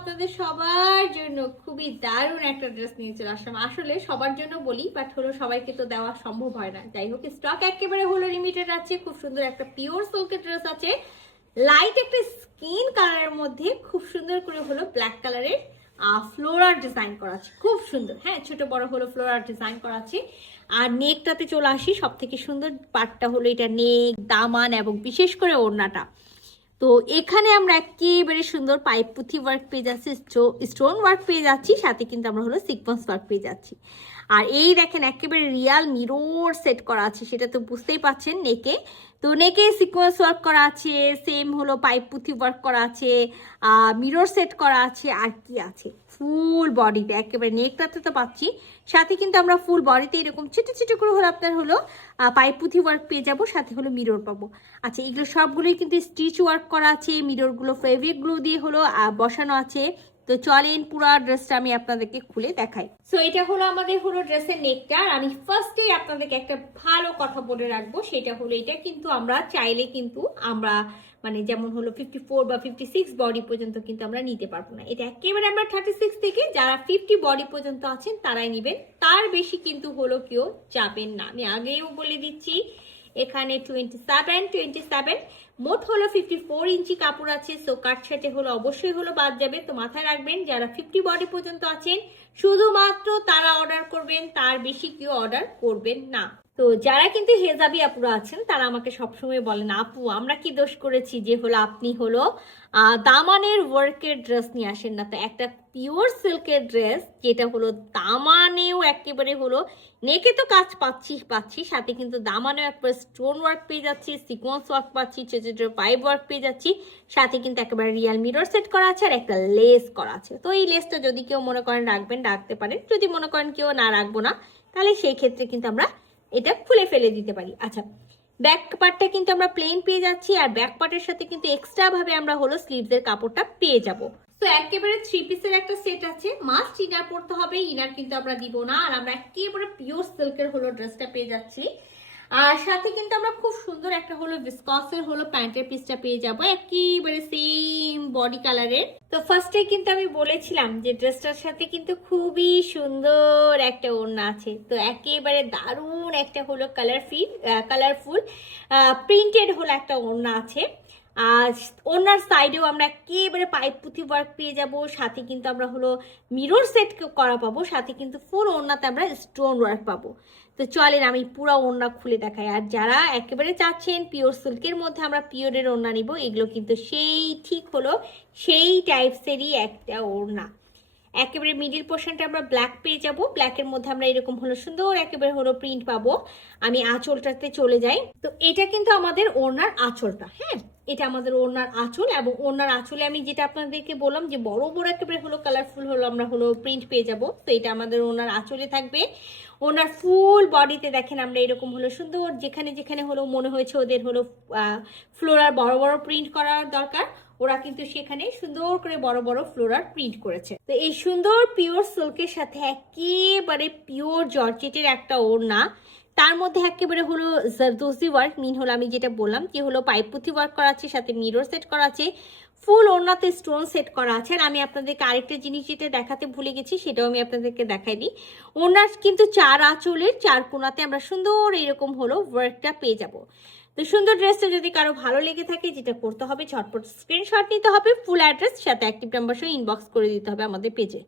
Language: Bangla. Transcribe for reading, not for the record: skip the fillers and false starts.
আপনাদের সবার জন্য খুবই দারুণ একটা ড্রেস নিয়ে চলে আসলাম। আসলে সবার জন্য বলি, বাট হলো সবাইকে তো দেওয়া সম্ভব হয় না। যাই হোক, স্টক একেবারে হলো লিমিটেড আছে। খুব সুন্দর একটা পিওর সিল্কের ড্রেস আছে, লাইট একটা স্কিন কালারের মধ্যে খুব সুন্দর করে হলো ব্ল্যাক কালারের ফ্লোরার ডিজাইন করা আছে, খুব সুন্দর। হ্যাঁ, ছোট বড় হলো ফ্লোরার ডিজাইন করা আছে। আর নেকটাতে চলে আসি, সব থেকে সুন্দর পার্টটা হলো এটা নেক, দামান এবং বিশেষ করে ওড়নাটা। তো এখানে আমরা একেবারে সুন্দর পাইপ পুঁথি ওয়ার্ক পেয়ে যাচ্ছি, স্টোন ওয়ার্ক পেয়ে যাচ্ছি, সাথে কিন্তু আমরা হলো সিকোয়েন্স ওয়ার্ক পেয়ে যাচ্ছি। আর এই দেখেন একেবারে রিয়াল মিরর সেট করা আছে, সেটা তো বুঝতেই পাচ্ছেন নেকে। তো নেকে সিকোয়েন্স ওয়ার্ক করা আছে, সেম হলো পাইপ পুঁথি ওয়ার্ক করা আছে, মিরর সেট করা আছে। আর কি আছে, ফুল বডিতে একেবারে নেকটাতে তো পাচ্ছি, সাথে কিন্তু আমরা ফুল বডিতে এরকম ছোটো ছোটো করে হলো আপনার হলো পাইপ পুঁথি ওয়ার্ক পেয়ে যাবো, সাথে হলো মিরর পাবো। আচ্ছা, এগুলো সবগুলোই কিন্তু স্টিচ ওয়ার্ক করা আছে, মিররগুলো ফেব্রিক গ্লু দিয়ে হলো বসানো আছে। তো চলেন পুরো ড্রেসটা আমি আপনাদেরকে খুলে দেখাই। সো এটা হলো আমাদের হলো ড্রেসের নেকটা। আর আমি ফার্স্টেই আপনাদেরকে একটা ভালো কথা বলে রাখবো, সেটা হলো এটা কিন্তু আমরা চাইলে কিন্তু আমরা মানে যেমন হলো 54 বা 56 বডি পর্যন্ত কিন্তু আমরা নিতে পারবো না। এটা একেবারে আমরা 36 থেকে যারা 50 বডি পর্যন্ত আছেন তারাই নেবেন, তার বেশি কিন্তু হলো কেউ যাবেন না। আমি আগেও বলে দিচ্ছি, এখানে 27 মোট হলো 54 ইঞ্চি কাপড় আছে। সো কাট ছাটে হলো অবশ্যই হলো বাদ যাবে। তো মাথায় রাখবেন, যারা 50 বডি পর্যন্ত আছেন শুধুমাত্র তারা অর্ডার করবেন, তার বেশি কেউ অর্ডার করবেন না। তো যারা কিন্তু হেজাবি আপুরা আছেন তারা আমাকে সবসময় বলেন, আপু আমরা কি দোষ করেছি যে হলো আপনি হলো দামানের ওয়ার্কের ড্রেস নিয়ে আসেন না। তো একটা পিওর সিল্কের ড্রেস যেটা হলো দামানেও একেবারে হলো নেকে তো কাজ পাচ্ছি, সাথে কিন্তু দামানেও একবার স্টোন ওয়ার্ক পেয়ে যাচ্ছি, সিকোয়েন্স ওয়ার্ক পাচ্ছি, ছোট ছোট পাইপ ওয়ার্ক পেয়ে যাচ্ছি, সাথে কিন্তু একেবারে রিয়াল মিরর সেট করা আছে আর একটা লেস করা আছে। তো এই লেসটা যদি কেউ মনে করেন রাখবেন রাখতে পারেন, যদি মনে করেন কেউ না রাখবো না তাহলে সেই ক্ষেত্রে কিন্তু আমরা এটা খুলে ফেলে দিতে পারি। আচ্ছা, ব্যাক পার্টটা কিন্তু আমরা প্লেন পেয়ে যাচ্ছি, আর ব্যাক পার্টের সাথে কিন্তু এক্সট্রা ভাবে আমরা হলো স্লিভসের কাপড়টা পেয়ে যাব। তো একেবারে 3 পিসের একটা সেট আছে, মাস্ট ইনার পড়তে হবে, ইনার কিন্তু আমরা দিব না। আর আমরা একেবারে পিওর সিল্কের হলো ড্রেসটা পেয়ে যাচ্ছি, আর সাথে কিন্তু আমরা খুব সুন্দর একটা হলো ভিসকসের হলো প্যান্টের পিসটা পেয়ে যাবো, একেবারে সেম বডি কালারের। তো ফার্স্টে কিন্তু আমি বলেছিলাম যে ড্রেসটার সাথে কিন্তু খুবই সুন্দর একটা ওড়না আছে। তো একেবারে দারুণ একটা হলো কালারফুল প্রিন্টেড হলো একটা ওড়না আছে। আর ওনার সাইডেও আমরা একেবারে পাইপ পুঁথি ওয়ার্ক পেয়ে যাব, সাথে কিন্তু আমরা হলো মিরর সেট করা পাবো, সাথে কিন্তু ফুল ওড়নাতে আমরা স্টোন ওয়ার্ক পাবো। তো চলেন আমি পুরো ওড়না খুলে দেখাই। আর যারা একেবারে চাচ্ছেন পিওর সিল্কের মধ্যে আমরা পিওরের ওড়না নিব, এগুলো কিন্তু সেই ঠিক হলো সেই টাইপসেরই একটা ওড়না। একেবারে মিডিল পোর্শনটা আমরা ব্ল্যাক পেয়ে যাব, ব্ল্যাকের মধ্যে আমরা এরকম হলো সুন্দর একেবারে হলো প্রিন্ট পাবো। আমি আঁচলটাতে চলে যাই। তো এটা কিন্তু আমাদের ওড়নার আঁচলটা, হ্যাঁ এটা আমাদের ওড়নার আঁচল। এবং ওড়নার আঁচলে আমি যেটা আপনাদেরকে বললাম যে বড় বড় একেবারে হলো কালারফুল হলো আমরা হলো প্রিন্ট পেয়ে যাব। তো এটা আমাদের ওড়নার আঁচলে থাকবে। ওনার ফুল বডিতে দেখেন আমরা এরকম হলো সুন্দর, যেখানে যেখানে হলো মনে হয়েছে ওদের হলো ফ্লোরার বড় বড় প্রিন্ট করার দরকার, ওরা কিন্তু সেখানে সুন্দর করে বড় বড় ফ্লোরার প্রিন্ট করেছে। তো এই সুন্দর পিওর সিল্কের সাথে একেবারে পিওর জর্জেটের একটা ওড়না, তার মধ্যে একেবারে হলো জারদোজি ওয়ার্ক, মিন হলো আমি যেটা বললাম কি হলো পাইপ পুঁথি ওয়ার্ক করা আছে, সাথে মিরর সেট করা আছে, ফুল ওড়নাতে স্টোন সেট করা আছে। আর আমি আপনাদেরকে আরেকটা জিনিস যেটা দেখাতে ভুলে গেছি সেটাও আমি আপনাদেরকে দেখাই দিই। ওড়নার কিন্তু 4 আঁচলের 4 কোণাতে আমরা সুন্দর এরকম হলো ওয়ার্কটা পেয়ে যাব। তো সুন্দর ড্রেসটা যদি কারো ভালো লেগে থাকে, যেটা করতে হবে ঝটপট স্ক্রিনশট নিতে হবে, ফুল অ্যাড্রেস সাথে অ্যাক্টিভ নাম্বার সহ ইনবক্স করে দিতে হবে আমাদের পেজে।